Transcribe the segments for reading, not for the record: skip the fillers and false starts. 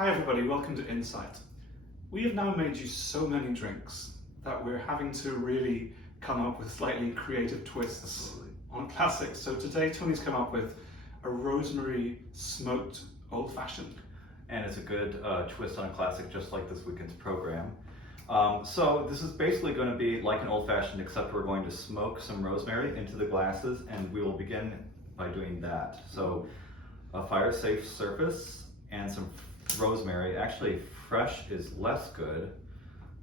Hi everybody, welcome to Insight. We have now made you so many drinks that we're having to really come up with slightly creative twists on classics. So today Tony's come up with a Rosemary Smoked Old Fashioned. And it's a good twist on a classic, just like this weekend's program. So this is basically going to be like an old fashioned, except we're going to smoke some rosemary into the glasses, and we will begin by doing that. So a fire safe surface and some rosemary. Actually, fresh is less good,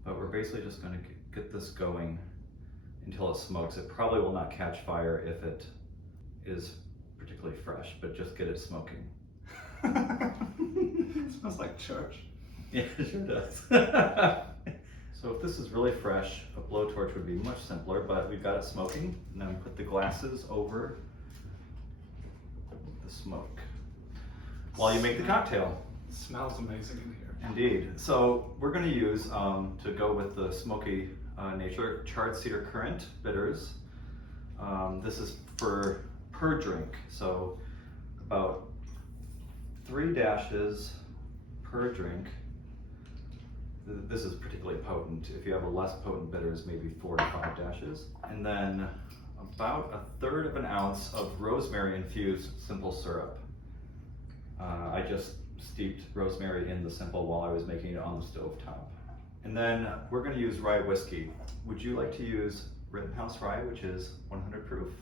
but we're basically just going to get this going until it smokes. It probably will not catch fire if it is particularly fresh, but just get it smoking. It smells like church. Yeah, it sure does. So if this is really fresh, a blowtorch would be much simpler, but we've got it smoking. And then we put the glasses over the smoke while you make the cocktail. It smells amazing in here. Indeed. So we're going to use, to go with the smoky nature, charred cedar currant bitters. This is per drink, so about 3 dashes per drink. This is particularly potent. If you have a less potent bitters, maybe 4 to 5 dashes. And then about 1/3 of an ounce of rosemary infused simple syrup. I just steeped rosemary in the simple while I was making it on the stove top. And then we're going to use rye whiskey. Would you like to use Rittenhouse rye, which is 100 proof?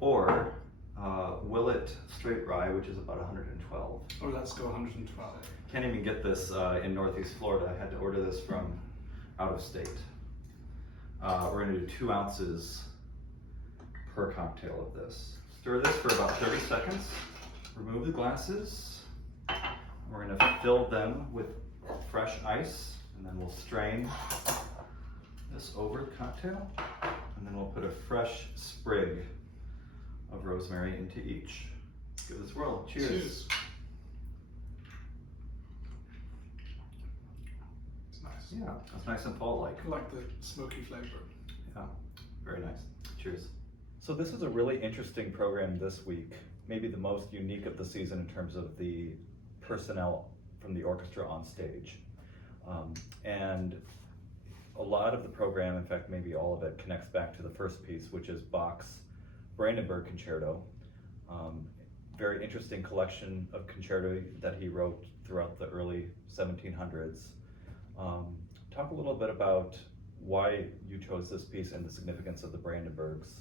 Or Willet straight rye, which is about 112. Oh, let's go 112. Can't even get this in Northeast Florida. I had to order this from out of state. We're going to do 2 ounces per cocktail of this. Stir this for about 30 seconds. Remove the glasses. We're going to fill them with fresh ice, and then we'll strain this over the cocktail, and then we'll put a fresh sprig of rosemary into each. Give this a whirl. Cheers. Cheers. It's nice. Yeah, that's nice and fall-like. I like the smoky flavor. Yeah, very nice. Cheers. So this is a really interesting program this week, maybe the most unique of the season in terms of the personnel from the orchestra on stage. And a lot of the program, in fact maybe all of it, connects back to the first piece, which is Bach's Brainenberg Concerto. Very interesting collection of concerti that he wrote throughout the early 1700s. Talk a little bit about why you chose this piece and the significance of the Brandenburgs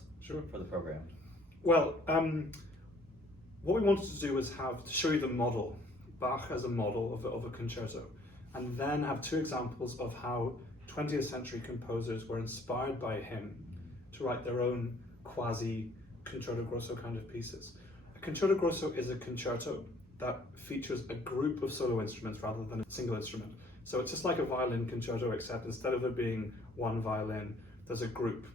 for the program. Well, what we wanted to do was to show you the model, Bach as a model of a concerto, and then have 2 examples of how 20th century composers were inspired by him to write their own quasi concerto grosso kind of pieces. A concerto grosso is a concerto that features a group of solo instruments rather than a single instrument. So it's just like a violin concerto, except instead of there being one violin, there's a group.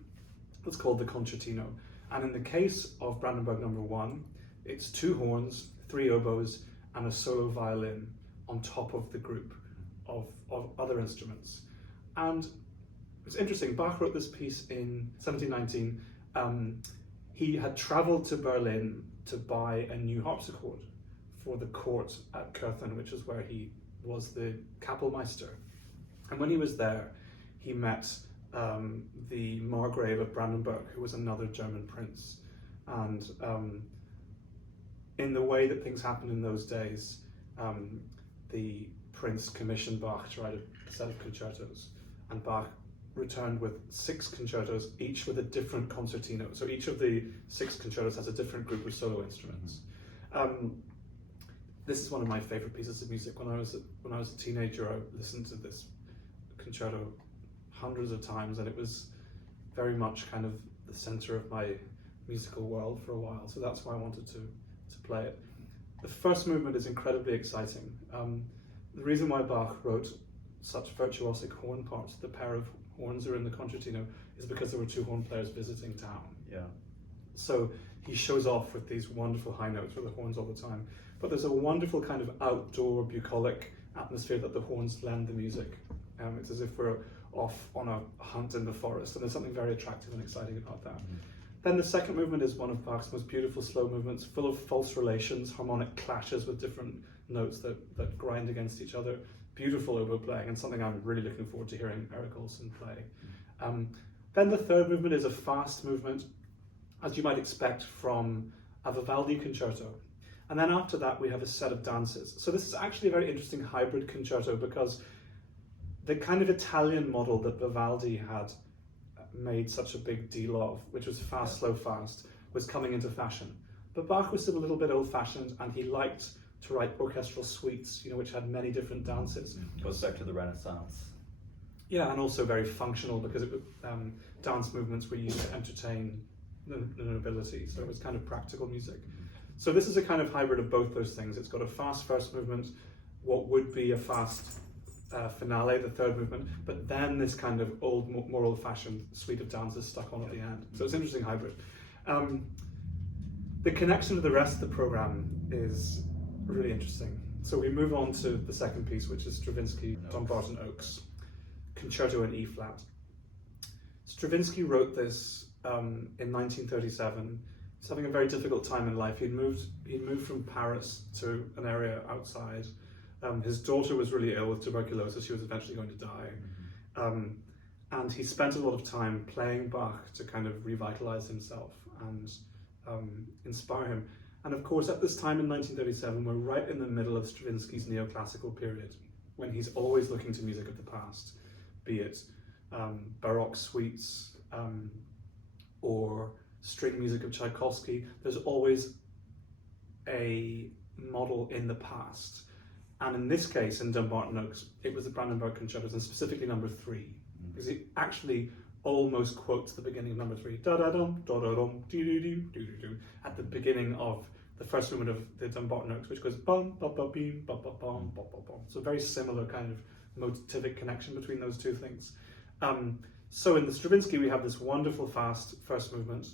It's called the concertino. And in the case of Brandenburg No. 1, it's 2 horns, 3 oboes, and a solo violin on top of the group of other instruments. And it's interesting, Bach wrote this piece in 1719. He had traveled to Berlin to buy a new harpsichord for the court at Köthen, which is where he was the Kapellmeister. And when he was there, he met the Margrave of Brandenburg, who was another German prince. And in the way that things happened in those days, the prince commissioned Bach to write a set of concertos, and Bach returned with 6 concertos, each with a different concertino. So each of the 6 concertos has a different group of solo instruments. This is one of my favorite pieces of music. When I was a teenager, I listened to this concerto hundreds of times, and it was very much kind of the center of my musical world for a while. So that's why I wanted to play it. The first movement is incredibly exciting. The reason why Bach wrote such virtuosic horn parts, the pair of horns are in the concertino, is because there were 2 horn players visiting town. Yeah. So he shows off with these wonderful high notes with the horns all the time. But there's a wonderful kind of outdoor bucolic atmosphere that the horns lend the music. It's as if we're off on a hunt in the forest, and there's something very attractive and exciting about that. Then the second movement is one of Bach's most beautiful slow movements, full of false relations, harmonic clashes with different notes that grind against each other. Beautiful oboe playing, and something I'm really looking forward to hearing Eric Olson play. Then the third movement is a fast movement, as you might expect from a Vivaldi concerto. And then after that, we have a set of dances. So this is actually a very interesting hybrid concerto, because the kind of Italian model that Vivaldi had made such a big deal of, which was fast, slow, fast, was coming into fashion. But Bach was still a little bit old-fashioned, and he liked to write orchestral suites, which had many different dances. Goes back to the Renaissance. Yeah, and also very functional, because dance movements were used to entertain the nobility, so it was kind of practical music. So this is a kind of hybrid of both those things. It's got a fast first movement, what would be a fast finale, the third movement, but then this kind of more old-fashioned suite of dances stuck on at the end. So it's an interesting hybrid. The connection to the rest of the program is really interesting. So we move on to the second piece, which is Stravinsky Dumbarton Oaks, Concerto in E-flat. Stravinsky wrote this in 1937. He's having a very difficult time in life. He'd moved from Paris to an area outside. His daughter was really ill with tuberculosis. She was eventually going to die. And he spent a lot of time playing Bach to kind of revitalize himself and inspire him. And of course, at this time in 1937, we're right in the middle of Stravinsky's neoclassical period, when he's always looking to music of the past, be it Baroque suites or string music of Tchaikovsky. There's always a model in the past. And in this case, in Dumbarton Oaks, it was the Brandenburg concertos, and specifically number 3, because it actually almost quotes the beginning of number 3, da-da-dum, da-da-dum, doo-doo-doo, doo-doo-doo, at the beginning of the first movement of the Dumbarton Oaks, which goes bum, ba-ba-beam, ba-ba-bum, ba-ba-bum. So very similar kind of motivic connection between those two things. So in the Stravinsky, we have this wonderful fast first movement,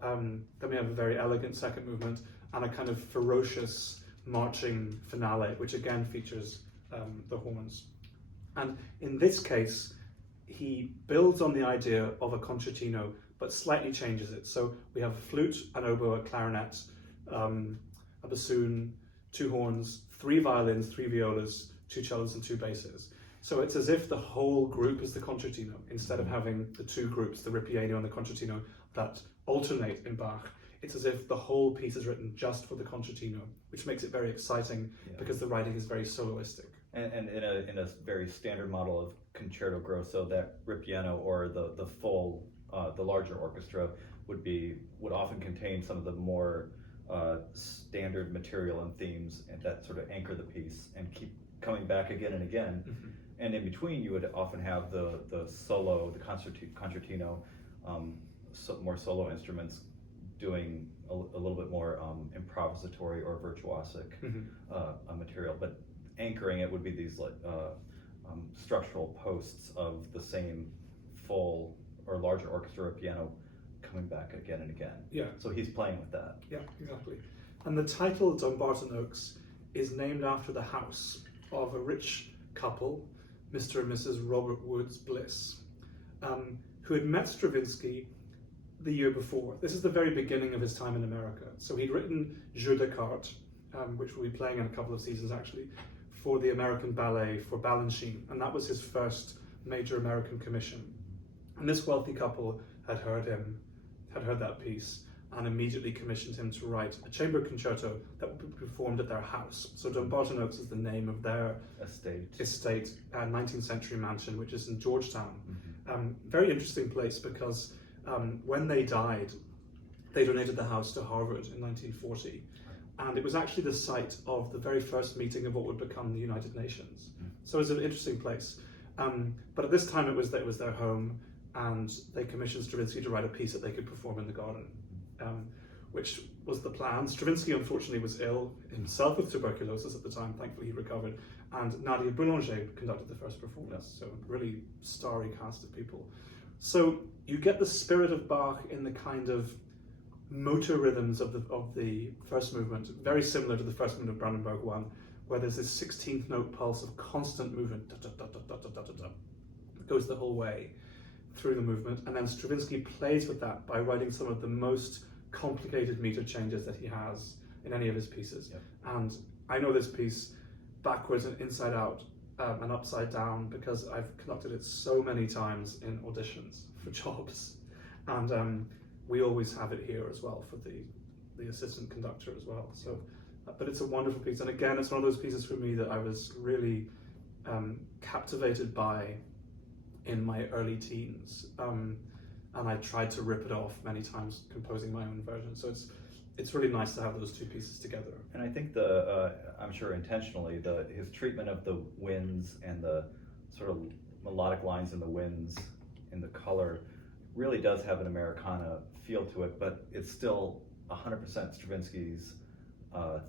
then we have a very elegant second movement, and a kind of ferocious marching finale, which again features the horns. And in this case, he builds on the idea of a concertino, but slightly changes it. So we have a flute, an oboe, a clarinet, a bassoon, 2 horns, 3 violins, 3 violas, 2 cellos, and 2 basses. So it's as if the whole group is the concertino, instead of having the 2 groups, the ripieno and the concertino, that alternate in Bach. It's as if the whole piece is written just for the concertino, which makes it very exciting, because the writing is very soloistic. And in a very standard model of concerto grosso, that ripieno or the full, the larger orchestra would often contain some of the more standard material and themes, and that sort of anchor the piece and keep coming back again and again. And in between, you would often have the solo, the concertino, more solo instruments doing a little bit more improvisatory or virtuosic material, but anchoring it would be these structural posts of the same full or larger orchestra or piano coming back again and again. Yeah. So he's playing with that. Yeah, exactly. And the title Dumbarton Oaks is named after the house of a rich couple, Mr. and Mrs. Robert Woods Bliss, who had met Stravinsky the year before. This is the very beginning of his time in America. So he'd written Jeu de Cartes, which we'll be playing in a couple of seasons actually, for the American Ballet, for Balanchine, and that was his first major American commission. And this wealthy couple had heard that piece, and immediately commissioned him to write a chamber concerto that would be performed at their house. So Dumbarton Oaks is the name of their estate, 19th century mansion, which is in Georgetown. Very interesting place, because when they died, they donated the house to Harvard in 1940. And it was actually the site of the very first meeting of what would become the United Nations. So it was an interesting place. But at this time it was their home, and they commissioned Stravinsky to write a piece that they could perform in the garden, which was the plan. Stravinsky unfortunately was ill himself with tuberculosis at the time. Thankfully he recovered. And Nadia Boulanger conducted the first performance. So really starry cast of people. So you get the spirit of Bach in the kind of motor rhythms of the first movement, very similar to the first movement of Brandenburg 1, where there's this 16th note pulse of constant movement, da, da, da, da, da, da, da, da, that goes the whole way through the movement. And then Stravinsky plays with that by writing some of the most complicated meter changes that he has in any of his pieces. And I know this piece backwards and inside out and upside down because I've conducted it so many times in auditions for jobs, and we always have it here as well for the assistant conductor as well. So, but it's a wonderful piece, and again, it's one of those pieces for me that I was really captivated by in my early teens, and I tried to rip it off many times, composing my own version. So it's really nice to have those two pieces together. And I think I'm sure intentionally, his treatment of the winds and the sort of melodic lines in the winds in the color really does have an Americana feel to it, but it's still 100% Stravinsky's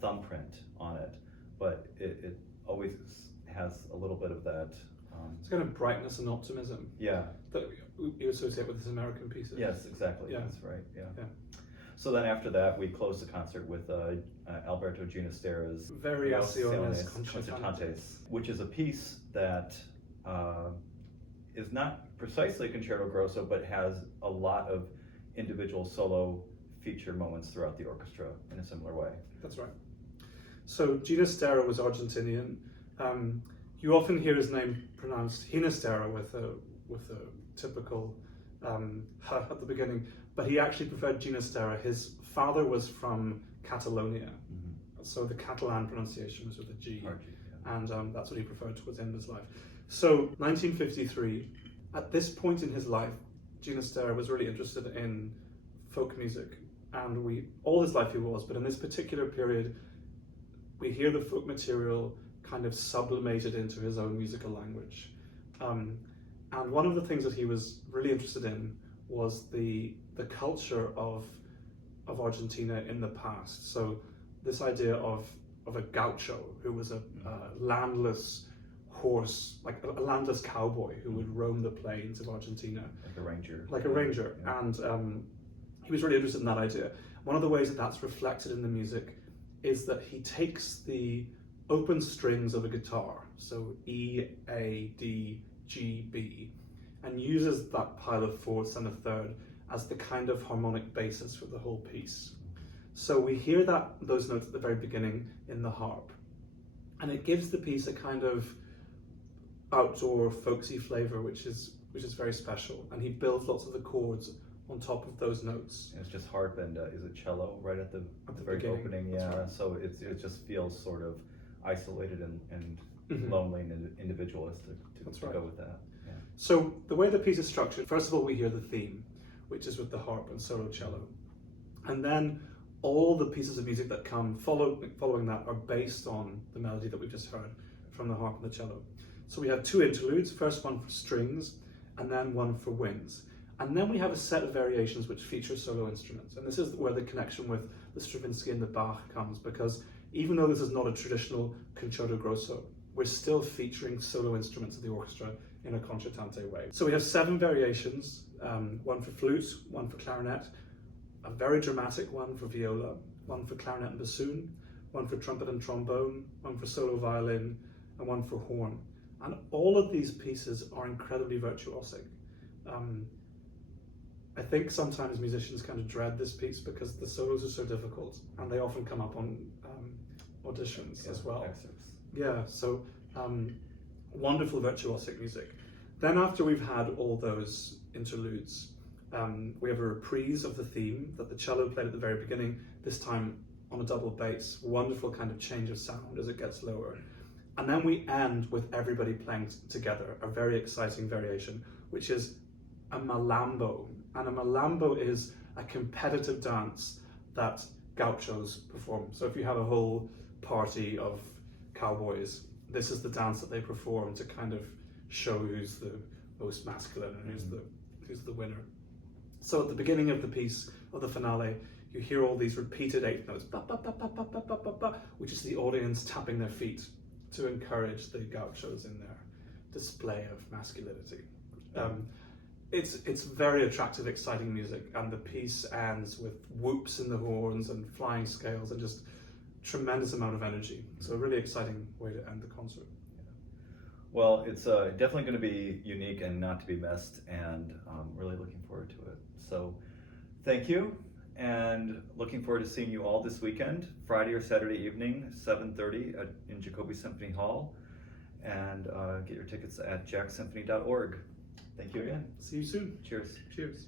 thumbprint on it. But it always has a little bit of that. It's kind of brightness and optimism. Yeah. That you associate with his American pieces. Yes, exactly. Yeah. That's right. Yeah. Yeah. So then after that, we close the concert with Alberto GINASTERA's Variaciones concertantes, which is a piece that is not precisely a concerto grosso, but has a lot of individual solo feature moments throughout the orchestra in a similar way. That's right. So GINASTERA was Argentinian. You often hear his name pronounced GINASTERA with a typical h at the beginning, but he actually preferred GINASTERA. His father was from Catalonia, so the Catalan pronunciation was with a G, and that's what he preferred towards the end of his life. So 1953, at this point in his life, GINASTERA was really interested in folk music, and all his life he was, but in this particular period, we hear the folk material kind of sublimated into his own musical language. And one of the things that he was really interested in was the culture of Argentina in the past. So this idea of a gaucho, who was a landless horse, like a landless cowboy who would roam the plains of Argentina. Like a ranger. Like a ranger. Yeah. And he was really interested in that idea. One of the ways that that's reflected in the music is that he takes the open strings of a guitar, so E, A, D, G, B, and uses that pile of fourths and a third as the kind of harmonic basis for the whole piece. So we hear those notes at the very beginning in the harp, and it gives the piece a kind of outdoor folksy flavor, which is very special. And he builds lots of the chords on top of those notes. And it's just harp and is it cello right at the very beginning. opening? That's Yeah. right. So it just feels sort of isolated and lonely and individualistic to right. go with that. Yeah. So the way the piece is structured, first of all, we hear the theme, which is with the harp and solo cello. And then all the pieces of music that come following that are based on the melody that we've just heard from the harp and the cello. So we have two interludes, first one for strings, and then one for winds. And then we have a set of variations which feature solo instruments. And this is where the connection with the Stravinsky and the Bach comes, because even though this is not a traditional concerto grosso, we're still featuring solo instruments of the orchestra in a concertante way. So we have 7 variations, one for flute, one for clarinet, a very dramatic one for viola, one for clarinet and bassoon, one for trumpet and trombone, one for solo violin, and one for horn. And all of these pieces are incredibly virtuosic. I think sometimes musicians kind of dread this piece because the solos are so difficult, and they often come up on auditions as well. Excerpts. Yeah, so wonderful virtuosic music. Then after we've had all those interludes, we have a reprise of the theme that the cello played at the very beginning, this time on a double bass. Wonderful kind of change of sound as it gets lower. And then we end with everybody playing together, a very exciting variation, which is a malambo. And a malambo is a competitive dance that gauchos perform. So if you have a whole party of cowboys, this is the dance that they perform to kind of show who's the most masculine and who's the winner. So at the beginning of the piece, of the finale, you hear all these repeated 8th notes, ba, ba, ba, ba, ba, ba, ba, ba, ba, which is the audience tapping their feet to encourage the gauchos in their display of masculinity. It's very attractive, exciting music, and the piece ends with whoops in the horns and flying scales and just tremendous amount of energy. So a really exciting way to end the concert. Well, it's definitely going to be unique and not to be missed, and really looking forward to it. So thank you, and looking forward to seeing you all this weekend, Friday or Saturday evening, 7:30 in Jacoby Symphony Hall. And get your tickets at jacksymphony.org. Thank you again. See you soon. Cheers. Cheers.